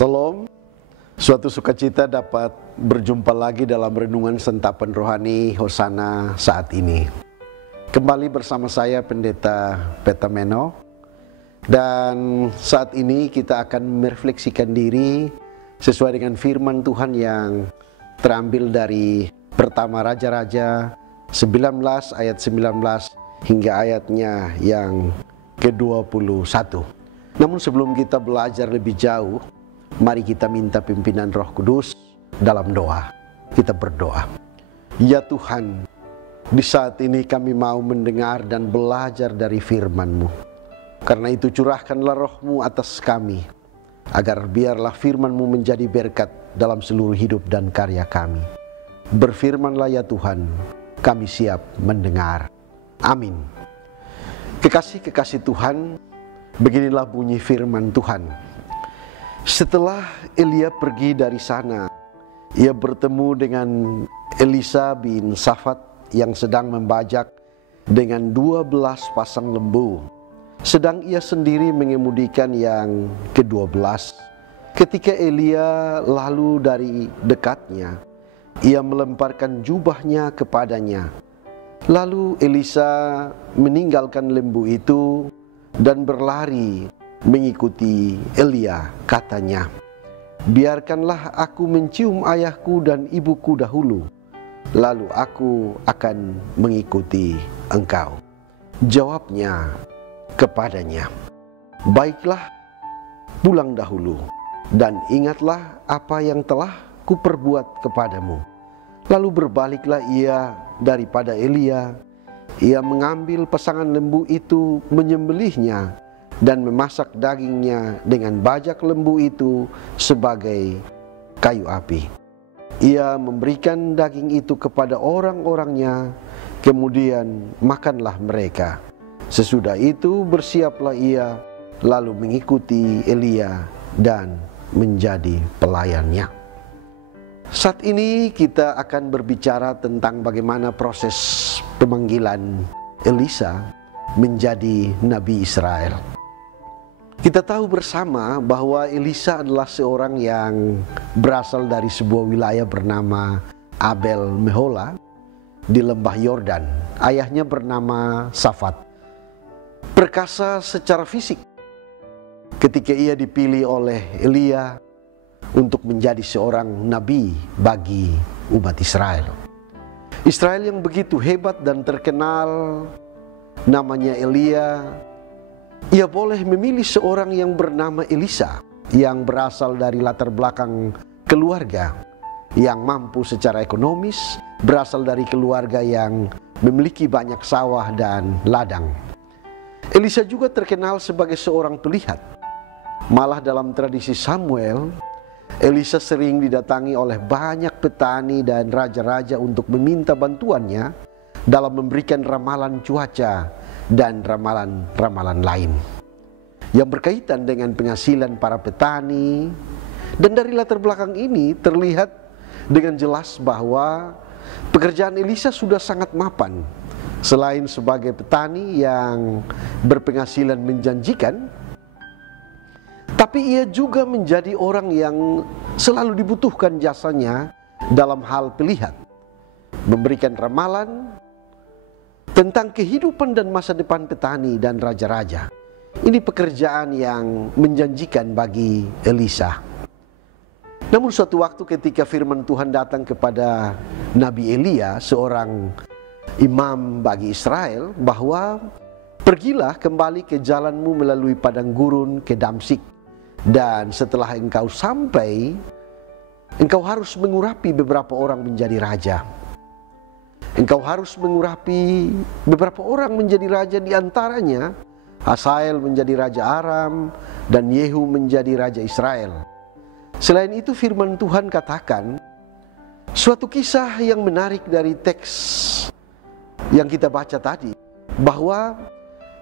Salam, suatu sukacita dapat berjumpa lagi dalam renungan sentapan rohani Hosana saat ini. Kembali bersama saya Pendeta Petameno, dan saat ini kita akan merefleksikan diri sesuai dengan firman Tuhan yang terambil dari pertama Raja-Raja 19 ayat 19 hingga ayatnya yang ke-21. Namun sebelum kita belajar lebih jauh, mari kita minta pimpinan Roh Kudus dalam doa. Kita berdoa. Ya Tuhan, di saat ini kami mau mendengar dan belajar dari firman-Mu. Karena itu curahkanlah Roh-Mu atas kami, agar biarlah firman-Mu menjadi berkat dalam seluruh hidup dan karya kami. Berfirmanlah ya Tuhan, kami siap mendengar. Amin. Kekasih-kekasih Tuhan, beginilah bunyi firman Tuhan. Setelah Elia pergi dari sana, ia bertemu dengan Elisa bin Safat yang sedang membajak dengan 12 pasang lembu, sedang ia sendiri mengemudikan yang ke-12. Ketika Elia lalu dari dekatnya, ia melemparkan jubahnya kepadanya. Lalu Elisa meninggalkan lembu itu dan berlari mengikuti Elia. Katanya, biarkanlah aku mencium ayahku dan ibuku dahulu, lalu aku akan mengikuti engkau. Jawabnya kepadanya, baiklah, pulang dahulu, dan ingatlah apa yang telah kuperbuat kepadamu. Lalu berbaliklah ia daripada Elia. Ia mengambil pasangan lembu itu, menyembelihnya, dan memasak dagingnya dengan bajak lembu itu sebagai kayu api. Ia memberikan daging itu kepada orang-orangnya, kemudian makanlah mereka. Sesudah itu bersiaplah ia, lalu mengikuti Elia dan menjadi pelayannya. Saat ini kita akan berbicara tentang bagaimana proses pemanggilan Elisa menjadi Nabi Israel. Kita tahu bersama bahwa Elisa adalah seorang yang berasal dari sebuah wilayah bernama Abel Mehola di lembah Yordan. Ayahnya bernama Safat. Perkasa secara fisik ketika ia dipilih oleh Elia untuk menjadi seorang nabi bagi umat Israel. Israel yang begitu hebat dan terkenal, namanya Elia. Ia boleh memilih seorang yang bernama Elisa, yang berasal dari latar belakang keluarga yang mampu secara ekonomis, berasal dari keluarga yang memiliki banyak sawah dan ladang. Elisa juga terkenal sebagai seorang pelihat. Malah dalam tradisi Samuel, Elisa sering didatangi oleh banyak petani dan raja-raja untuk meminta bantuannya dalam memberikan ramalan cuaca dan ramalan-ramalan lain yang berkaitan dengan penghasilan para petani. Dan dari latar belakang ini terlihat dengan jelas bahwa pekerjaan Elisa sudah sangat mapan. Selain sebagai petani yang berpenghasilan menjanjikan, tapi ia juga menjadi orang yang selalu dibutuhkan jasanya dalam hal pelihat, memberikan ramalan tentang kehidupan dan masa depan petani dan raja-raja. Ini pekerjaan yang menjanjikan bagi Elisa. Namun suatu waktu ketika firman Tuhan datang kepada Nabi Elia, seorang imam bagi Israel, bahwa pergilah kembali ke jalanmu melalui padang gurun ke Damsyik, dan setelah engkau sampai, engkau harus mengurapi beberapa orang menjadi raja. Engkau harus mengurapi beberapa orang menjadi raja, di antaranya Hazael menjadi raja Aram dan Yehu menjadi raja Israel. Selain itu firman Tuhan katakan suatu kisah yang menarik dari teks yang kita baca tadi, bahwa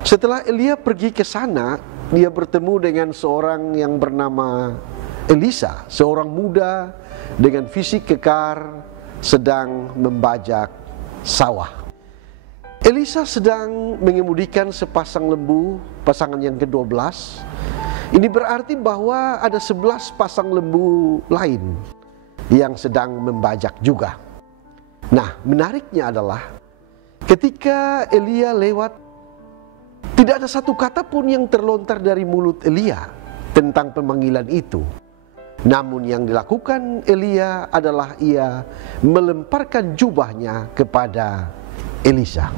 setelah Elia pergi ke sana, dia bertemu dengan seorang yang bernama Elisa, seorang muda dengan fisik kekar, sedang membajak sawah. Elisa sedang mengemudikan sepasang lembu, pasangan yang ke-12, Ini berarti bahwa ada 11 pasang lembu lain yang sedang membajak juga. Nah, menariknya adalah ketika Elia lewat, tidak ada satu kata pun yang terlontar dari mulut Elia tentang pemanggilan itu. Namun yang dilakukan Elia adalah ia melemparkan jubahnya kepada Elisa.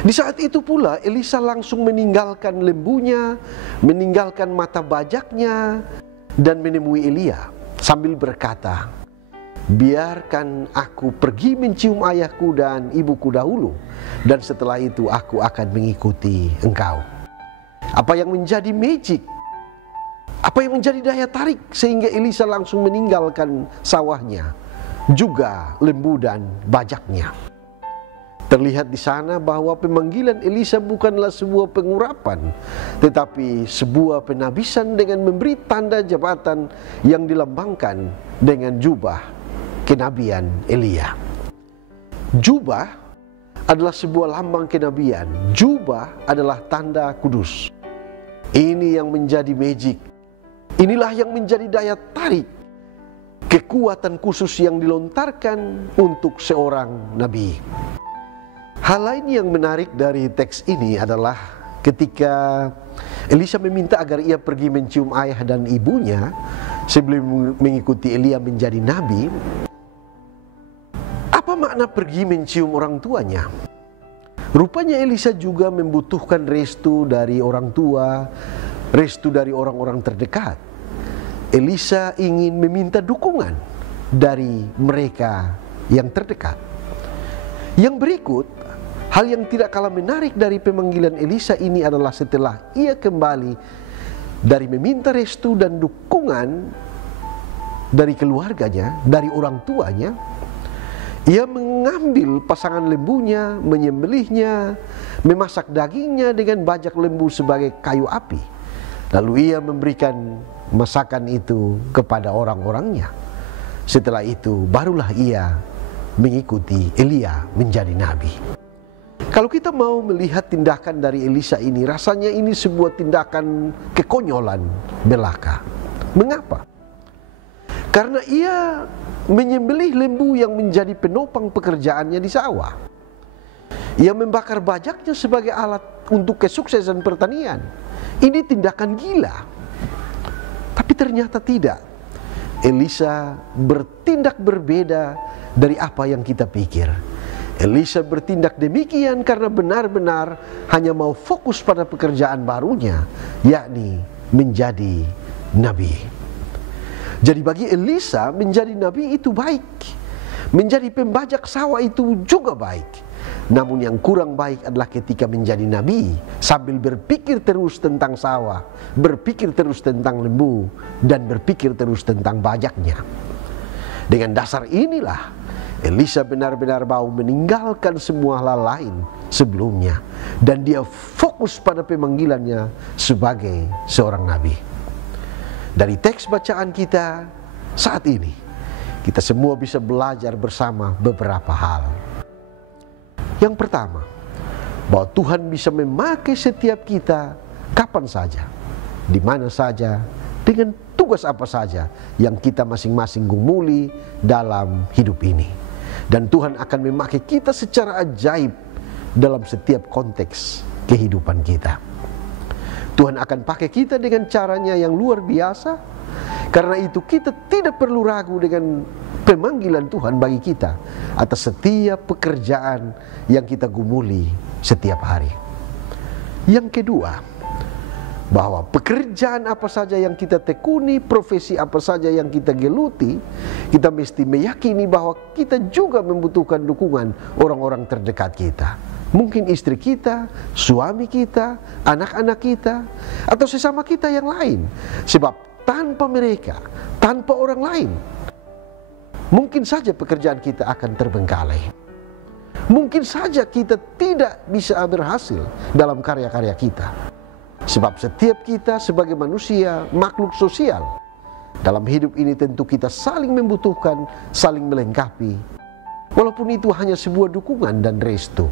Di saat itu pula Elisa langsung meninggalkan lembunya, meninggalkan mata bajaknya, dan menemui Elia sambil berkata, "Biarkan aku pergi mencium ayahku dan ibuku dahulu, dan setelah itu aku akan mengikuti engkau." Apa yang menjadi magic? Apa yang menjadi daya tarik sehingga Elisa langsung meninggalkan sawahnya, juga lembu dan bajaknya? Terlihat di sana bahwa pemanggilan Elisa bukanlah sebuah pengurapan, tetapi sebuah penabisan dengan memberi tanda jabatan yang dilambangkan dengan jubah kenabian Elia. Jubah adalah sebuah lambang kenabian. Jubah adalah tanda kudus. Ini yang menjadi magic. Inilah yang menjadi daya tarik, kekuatan khusus yang dilontarkan untuk seorang nabi. Hal lain yang menarik dari teks ini adalah ketika Elisa meminta agar ia pergi mencium ayah dan ibunya sebelum mengikuti Elia menjadi nabi. Apa makna pergi mencium orang tuanya? Rupanya Elisa juga membutuhkan restu dari orang tua, restu dari orang-orang terdekat. Elisa ingin meminta dukungan dari mereka yang terdekat. Yang berikut, hal yang tidak kalah menarik dari pemanggilan Elisa ini adalah setelah ia kembali dari meminta restu dan dukungan dari keluarganya, dari orang tuanya, ia mengambil pasangan lembunya, menyembelihnya, memasak dagingnya dengan bajak lembu sebagai kayu api. Lalu ia memberikan masakan itu kepada orang-orangnya. Setelah itu barulah ia mengikuti Elia menjadi nabi. Kalau kita mau melihat tindakan dari Elisa ini, rasanya ini sebuah tindakan kekonyolan belaka. Mengapa? Karena ia menyembelih lembu yang menjadi penopang pekerjaannya di sawah. Ia membakar bajaknya sebagai alat untuk kesuksesan pertanian. Ini tindakan gila. Tapi ternyata tidak. Elisa bertindak berbeda dari apa yang kita pikir. Elisa bertindak demikian karena benar-benar hanya mau fokus pada pekerjaan barunya, yakni menjadi nabi. Jadi bagi Elisa menjadi nabi itu baik, menjadi pembajak sawah itu juga baik. Namun yang kurang baik adalah ketika menjadi nabi sambil berpikir terus tentang sawah, berpikir terus tentang lembu, dan berpikir terus tentang bajaknya. Dengan dasar inilah Elisa benar-benar mau meninggalkan semua hal lain sebelumnya, dan dia fokus pada pemanggilannya sebagai seorang nabi. Dari teks bacaan kita saat ini, kita semua bisa belajar bersama beberapa hal. Yang pertama, bahwa Tuhan bisa memakai setiap kita kapan saja, di mana saja, dengan tugas apa saja yang kita masing-masing gumuli dalam hidup ini. Dan Tuhan akan memakai kita secara ajaib dalam setiap konteks kehidupan kita. Tuhan akan pakai kita dengan caranya yang luar biasa. Karena itu kita tidak perlu ragu dengan pemanggilan Tuhan bagi kita atas setiap pekerjaan yang kita gumuli setiap hari. Yang kedua, bahwa pekerjaan apa saja yang kita tekuni, profesi apa saja yang kita geluti, kita mesti meyakini bahwa kita juga membutuhkan dukungan orang-orang terdekat kita. Mungkin istri kita, suami kita, anak-anak kita, atau sesama kita yang lain. Sebab tanpa mereka, tanpa orang lain, mungkin saja pekerjaan kita akan terbengkalai. Mungkin saja kita tidak bisa berhasil dalam karya-karya kita. Sebab setiap kita sebagai manusia, makhluk sosial, dalam hidup ini tentu kita saling membutuhkan, saling melengkapi. Walaupun itu hanya sebuah dukungan dan restu.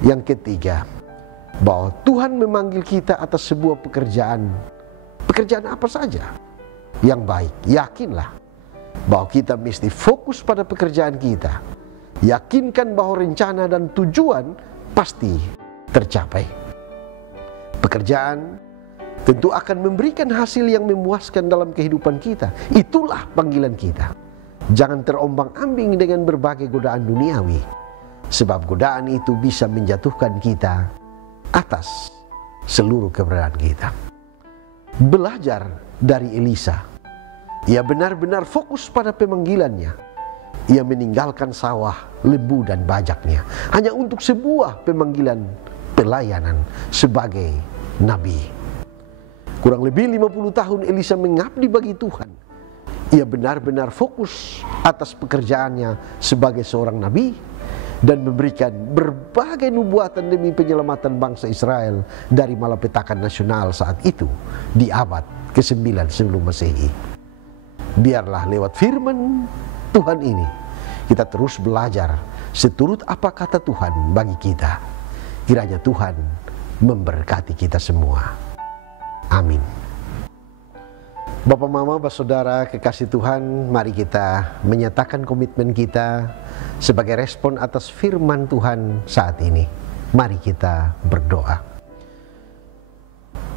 Yang ketiga, bahwa Tuhan memanggil kita atas sebuah pekerjaan apa saja yang baik. Yakinlah bahwa kita mesti fokus pada pekerjaan kita. Yakinkan bahwa rencana dan tujuan pasti tercapai. Pekerjaan tentu akan memberikan hasil yang memuaskan dalam kehidupan kita. Itulah panggilan kita. Jangan terombang-ambing dengan berbagai godaan duniawi, sebab godaan itu bisa menjatuhkan kita atas seluruh keberadaan kita. Belajar dari Elisa. Ia benar-benar fokus pada pemanggilannya. Ia meninggalkan sawah, lembu dan bajaknya hanya untuk sebuah pemanggilan pelayanan sebagai nabi. Kurang lebih 50 tahun Elisa mengabdi bagi Tuhan. Ia benar-benar fokus atas pekerjaannya sebagai seorang nabi dan memberikan berbagai nubuatan demi penyelamatan bangsa Israel dari malapetaka nasional saat itu di abad ke-9 sebelum Masehi. Biarlah lewat firman Tuhan ini kita terus belajar seturut apa kata Tuhan bagi kita. Kiranya Tuhan memberkati kita semua. Amin. Bapak, Mama, Saudara kekasih Tuhan, mari kita menyatakan komitmen kita sebagai respon atas firman Tuhan saat ini. Mari kita berdoa.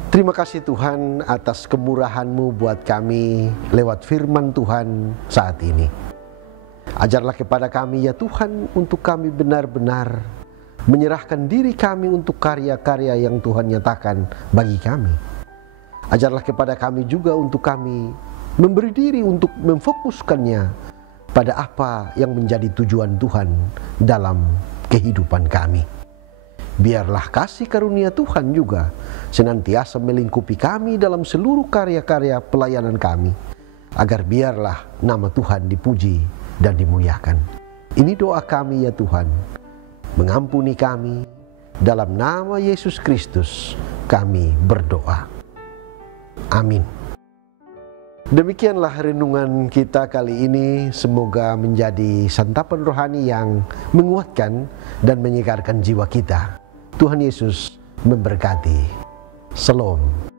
Terima kasih Tuhan atas kemurahan-Mu buat kami lewat firman Tuhan saat ini. Ajarlah kepada kami ya Tuhan, untuk kami benar-benar menyerahkan diri kami untuk karya-karya yang Tuhan nyatakan bagi kami. Ajarlah kepada kami juga untuk kami memberi diri untuk memfokuskannya pada apa yang menjadi tujuan Tuhan dalam kehidupan kami. Biarlah kasih karunia Tuhan juga senantiasa melingkupi kami dalam seluruh karya-karya pelayanan kami, agar biarlah nama Tuhan dipuji dan dimuliakan. Ini doa kami ya Tuhan. Mengampuni kami, dalam nama Yesus Kristus kami berdoa. Amin. Demikianlah renungan kita kali ini. Semoga menjadi santapan rohani yang menguatkan dan menyegarkan jiwa kita. Tuhan Yesus memberkati. Shalom.